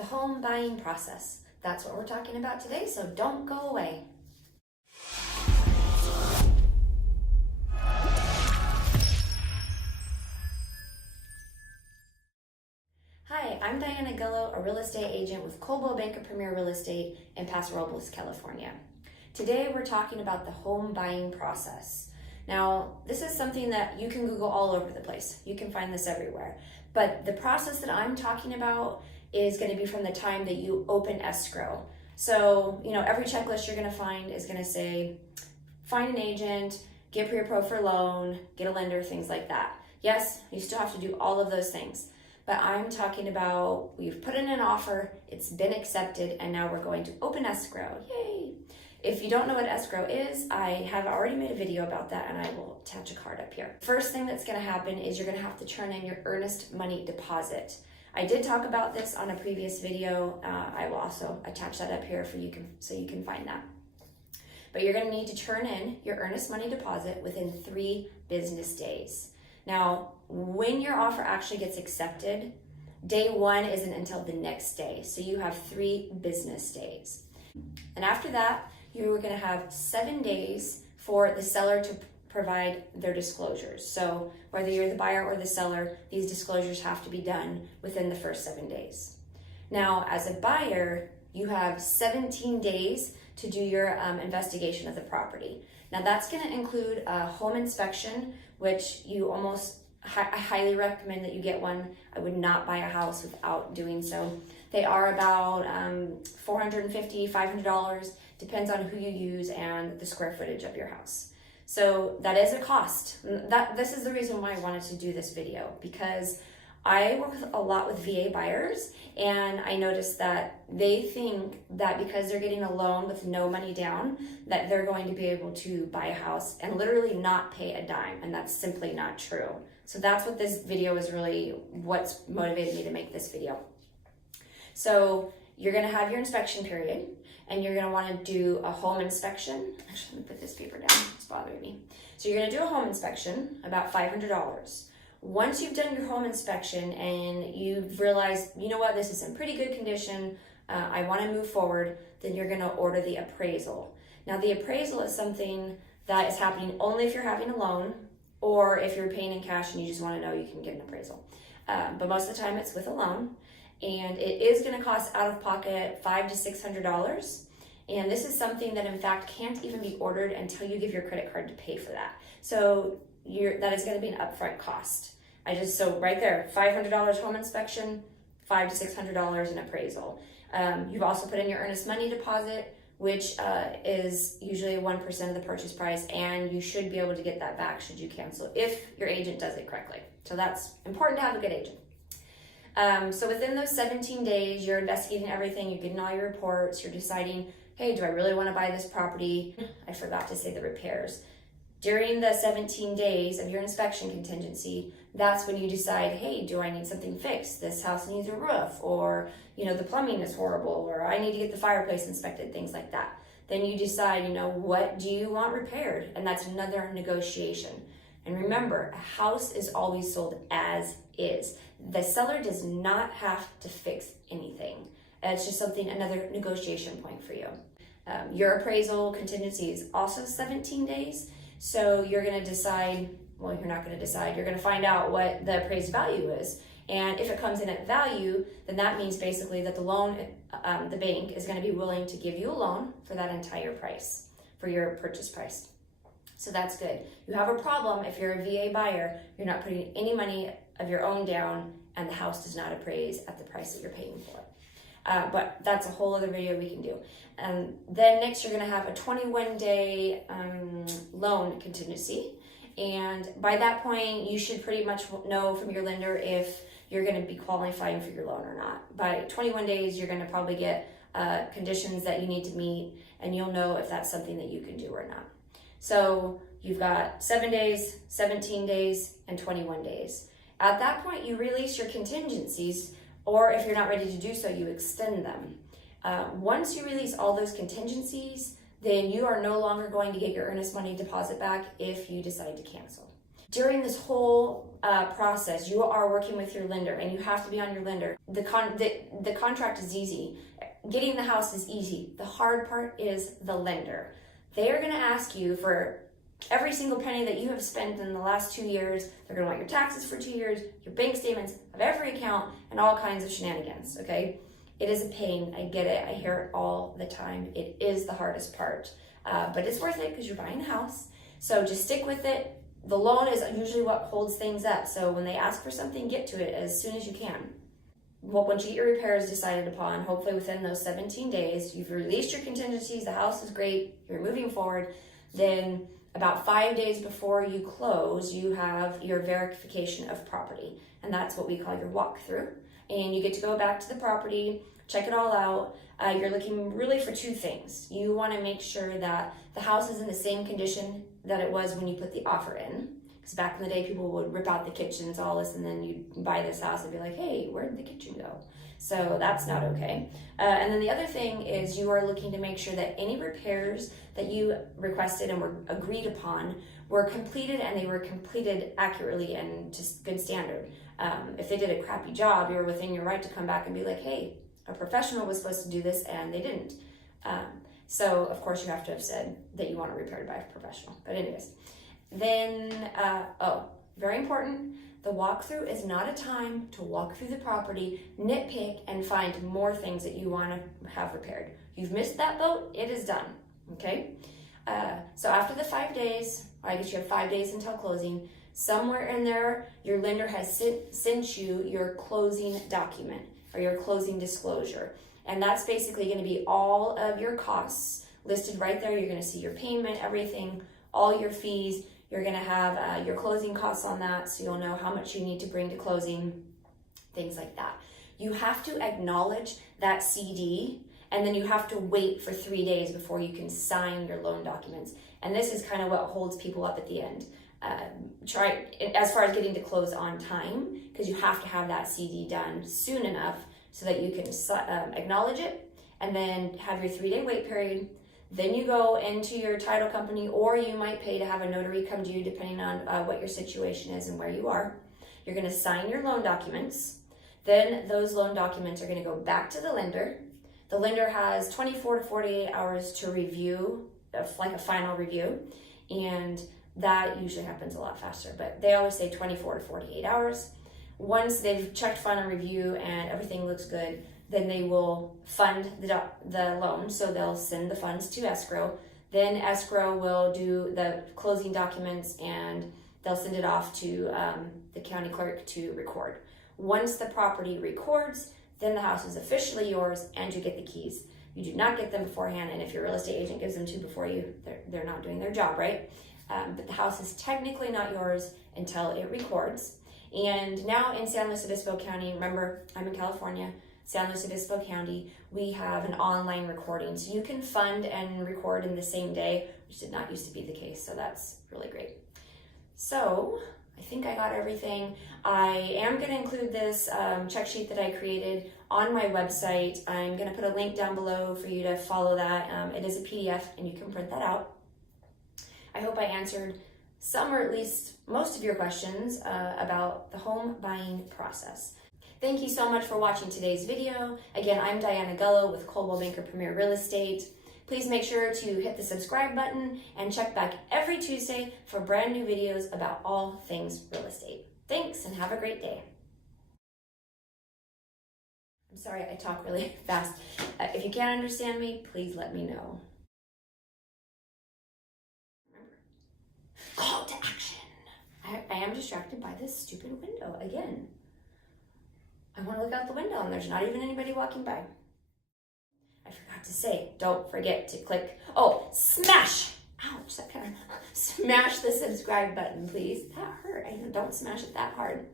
the home buying process. That's what we're talking about today, so don't go away. Hi, I'm Diana Gullo, a real estate agent with Coldwell Bank of Premier Real Estate in Paso Robles, California. Today we're talking about the home buying process. Now, this is something that you can Google all over the place. You can find this everywhere. But the process that I'm talking about is going to be from the time that you open escrow. So, every checklist you're going to find is going to say, find an agent, get pre-approved for a loan, get a lender, things like that. Yes, you still have to do all of those things. But I'm talking about we've put in an offer, it's been accepted, and now we're going to open escrow. Yay! If you don't know what escrow is, I have already made a video about that and I will attach a card up here. First thing that's going to happen is you're going to have to turn in your earnest money deposit. I did talk about this on a previous video. I will also attach that up here so you can find that. But you're going to need to turn in your earnest money deposit within 3 business days. Now, when your offer actually gets accepted, day 1 isn't until the next day. So you have 3 business days. And after that, you're going to have 7 days for the seller to provide their disclosures. So whether you're the buyer or the seller, these disclosures have to be done within the first 7 days. Now, as a buyer, you have 17 days to do your investigation of the property. Now, that's going to include a home inspection, which I highly recommend that you get one. I would not buy a house without doing so. They are about $450, $500, depends on who you use and the square footage of your house. So that is a cost. This is the reason why I wanted to do this video, because I work a lot with VA buyers, and I noticed that they think that because they're getting a loan with no money down, that they're going to be able to buy a house and literally not pay a dime, and that's simply not true. So that's what this video is really what's motivated me to make this video. So you're going to have your inspection period, and you're going to want to do a home inspection. Actually, let me put this paper down. It's bothering me. So you're going to do a home inspection, about $500. Once you've done your home inspection and you've realized, you know what, this is in pretty good condition, I want to move forward, then you're going to order the appraisal. Now, the appraisal is something that is happening only if you're having a loan, or if you're paying in cash and you just want to know, you can get an appraisal. But most of the time it's with a loan, and it is going to cost out of pocket $500 to $600. And this is something that in fact can't even be ordered until you give your credit card to pay for that. So that is going to be an upfront cost. So right there, $500 home inspection, $500 to $600 in appraisal. You've also put in your earnest money deposit, which is usually 1% of the purchase price, and you should be able to get that back should you cancel if your agent does it correctly. So that's important to have a good agent. So within those 17 days, you're investigating everything, you're getting all your reports, you're deciding, hey, do I really want to buy this property? I forgot to say the repairs. During the 17 days of your inspection contingency, that's when you decide, hey, do I need something fixed? This house needs a roof, or, the plumbing is horrible, or I need to get the fireplace inspected, things like that. Then you decide, what do you want repaired? And that's another negotiation. And remember, a house is always sold as is. The seller does not have to fix anything. It's just another negotiation point for you. Your appraisal contingency is also 17 days. So you're going to decide, well, you're not going to decide, you're going to find out what the appraised value is. And if it comes in at value, then that means basically that the bank is going to be willing to give you a loan for that entire price, for your purchase price. So that's good. You have a problem if you're a VA buyer, you're not putting any money of your own down and the house does not appraise at the price that you're paying for it. But that's a whole other video we can do. Then next you're going to have a 21-day loan contingency. And by that point, you should pretty much know from your lender if you're going to be qualifying for your loan or not. By 21 days, you're going to probably get conditions that you need to meet, and you'll know if that's something that you can do or not. So you've got 7 days, 17 days, and 21 days. At that point, you release your contingencies, or if you're not ready to do so, you extend them. Once you release all those contingencies, then you are no longer going to get your earnest money deposit back if you decide to cancel. During this whole process, you are working with your lender, and you have to be on your lender. The contract is easy. Getting the house is easy. The hard part is the lender. They are going to ask you for every single penny that you have spent in the last 2 years. They're going to want your taxes for 2 years, your bank statements of every account, and all kinds of shenanigans, okay? It is a pain. I get it. I hear it all the time. It is the hardest part, but it's worth it because you're buying a house. So just stick with it. The loan is usually what holds things up. So when they ask for something, get to it as soon as you can. Well, once you get your repairs decided upon, hopefully within those 17 days, you've released your contingencies, the house is great, you're moving forward, then about 5 days before you close, you have your verification of property. And that's what we call your walkthrough. And you get to go back to the property, check it all out. You're looking really for 2 things. You want to make sure that the house is in the same condition that it was when you put the offer in. Because back in the day, people would rip out the kitchens, all this, and then you'd buy this house and be like, hey, where did the kitchen go? So that's not okay. And then the other thing is you are looking to make sure that any repairs that you requested and were agreed upon were completed, and they were completed accurately and to good standard. If they did a crappy job, you're within your right to come back and be like, hey, a professional was supposed to do this and they didn't. So of course you have to have said that you want it repaired by a professional. But anyways, then, very important, the walkthrough is not a time to walk through the property, nitpick, and find more things that you want to have repaired. You've missed that boat, it is done, okay? So after the 5 days, or I guess you have 5 days until closing, somewhere in there, your lender has sent you your closing document or your closing disclosure. And that's basically going to be all of your costs listed right there. You're going to see your payment, everything, all your fees. You're going to have your closing costs on that, so you'll know how much you need to bring to closing, things like that. You have to acknowledge that CD, and then you have to wait for 3 days before you can sign your loan documents. And this is kind of what holds people up at the end. Try as far as getting to close on time, because you have to have that CD done soon enough so that you can acknowledge it and then have your 3-day wait period. Then you go into your title company, or you might pay to have a notary come to you depending on what your situation is and where you are. You're going to sign your loan documents. Then those loan documents are going to go back to the lender. The lender has 24 to 48 hours to review, like a final review, and that usually happens a lot faster, but they always say 24 to 48 hours. Once they've checked final review and everything looks good, then they will fund the loan. So they'll send the funds to escrow. Then escrow will do the closing documents and they'll send it off to the county clerk to record. Once the property records, then the house is officially yours and you get the keys. You do not get them beforehand, and if your real estate agent gives them to you before you, they're not doing their job, right? But the house is technically not yours until it records. And now in San Luis Obispo County, remember, I'm in California, San Luis Obispo County, we have an online recording. So you can fund and record in the same day, which did not used to be the case. So that's really great. So I think I got everything. I am going to include this check sheet that I created on my website. I'm going to put a link down below for you to follow that. It is a PDF and you can print that out. I hope I answered some or at least most of your questions about the home buying process. Thank you so much for watching today's video. Again, I'm Diana Gullo with Coldwell Banker Premier Real Estate. Please make sure to hit the subscribe button and check back every Tuesday for brand new videos about all things real estate. Thanks and have a great day. I'm sorry I talk really fast. If you can't understand me, please let me know. Call to action. I am distracted by this stupid window again. I want to look out the window and there's not even anybody walking by. I forgot to say, don't forget to click, smash, ouch, that kind of, smash the subscribe button, please. That hurt. Don't smash it that hard.